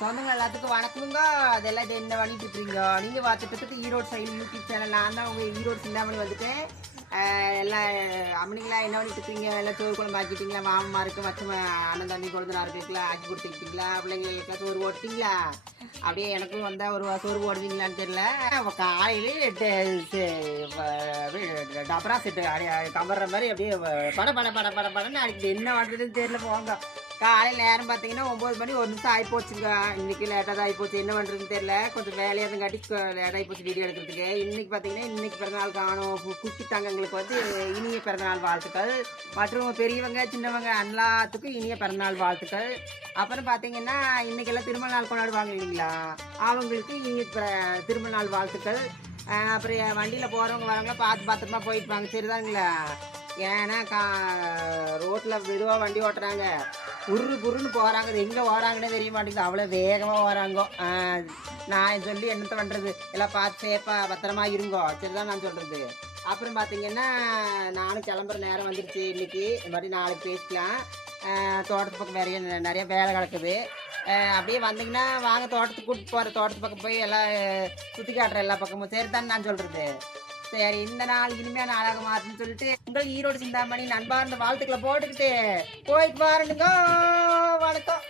சொந்தங்கள் எல்லாத்துக்கும் வணக்கமுங்க. அதெல்லாம் இது என்ன பண்ணிட்டு இருக்கிறீங்க? நீங்கள் பார்த்துட்டு ஈரோடு சைடு யூடியூப் சேனல். நான் தான் உங்கள் ஈரோடு சிந்தாமணி வந்துட்டேன். எல்லாம் அம்மனிங்களா என்ன பண்ணிட்டு இருக்கீங்க? எல்லாம் சோறு குழம்பு ஆக்கிட்டீங்களா? மாமமா இருக்கு மற்றும் அண்ணன் தம்பி குழந்தைனா இருக்குங்களா? ஆக்கி கொடுத்துக்கிட்டீங்களா? பிள்ளைங்களுக்கு சோறு ஓட்டிங்களா? அப்படியே எனக்கும் வந்தால் ஒரு சோறு ஓடுவீங்களான்னு தெரியல. காலையிலே டபரா செட்டு கம்பற மாதிரி அப்படியே படன்னு அடிக்குது. என்ன பண்ணுறதுன்னு தெரியல. போங்க. காலையில் நேரம் பார்த்தீங்கன்னா 9 மணி 1 நிமிஷம் ஆகிப்போச்சுங்க. இன்றைக்கி லேட்டாக தான் ஆகிப்போச்சு. என்ன பண்ணுறதுன்னு தெரியல. கொஞ்சம் வேலையாக இருந்தங்காட்டி லேட்டாகி போச்சு வீடியோ எடுக்கிறதுக்கு. இன்றைக்கி பார்த்தீங்கன்னா இன்றைக்கி பிறந்தநாள் காணும். குட்டி தங்கங்களுக்கு வந்து இனிய பிறந்தநாள் வாழ்த்துக்கள். மற்றும் பெரியவங்க சின்னவங்க எல்லாத்துக்கும் இனிய பிறந்தநாள் வாழ்த்துக்கள். அப்புறம் பார்த்தீங்கன்னா இன்றைக்கெல்லாம் திருமண நாள் கொண்டாடுவாங்க இல்லைங்களா, அவங்களுக்கு இனிய திருமண நாள் வாழ்த்துக்கள். அப்புறம் வண்டியில் போகிறவங்க வரவங்களாம் பார்த்து பத்திரமா போயிட்டுவாங்க. சரிதாங்களா? ஏன்னா ரோட்டில் மெதுவாக வண்டி ஓட்டுறாங்க, குருன்னு போகிறாங்க. அது எங்கே ஓராங்கன்னே தெரிய மாட்டேங்குது, அவ்வளோ வேகமாக ஓராங்கோ. நான் சொல்லி என்னத்தை பண்ணுறது, எல்லாம் பார்த்து சேஃபாக பத்திரமா இருங்கோ. சரிதான் நான் சொல்கிறது. அப்புறம் பார்த்தீங்கன்னா நானும் கிளம்புற நேரம் வந்துடுச்சு. இன்றைக்கி இந்த மாதிரி நாளைக்கு பேசிக்கலாம். தோட்டத்து பக்கம் நிறைய வேலை கிடக்குது. அப்படியே வந்தீங்கன்னா வாங்க, தோட்டத்துக்கு கூப்பிட்டு போகிற. தோட்டத்து பக்கம் போய் எல்லாம் சுற்றி காட்டுற எல்லா பக்கமும். சரிதான் நான் சொல்கிறது. சரி, இந்த நாள் இனிமையான நாளாக மாறுன்னு சொல்லிட்டு உங்கள் ஈரோடு சிந்தாமணி நண்பார்ந்த வாழ்த்துக்களை போட்டுக்கிட்டு போயிட்டு பாருங்க. வணக்கம்.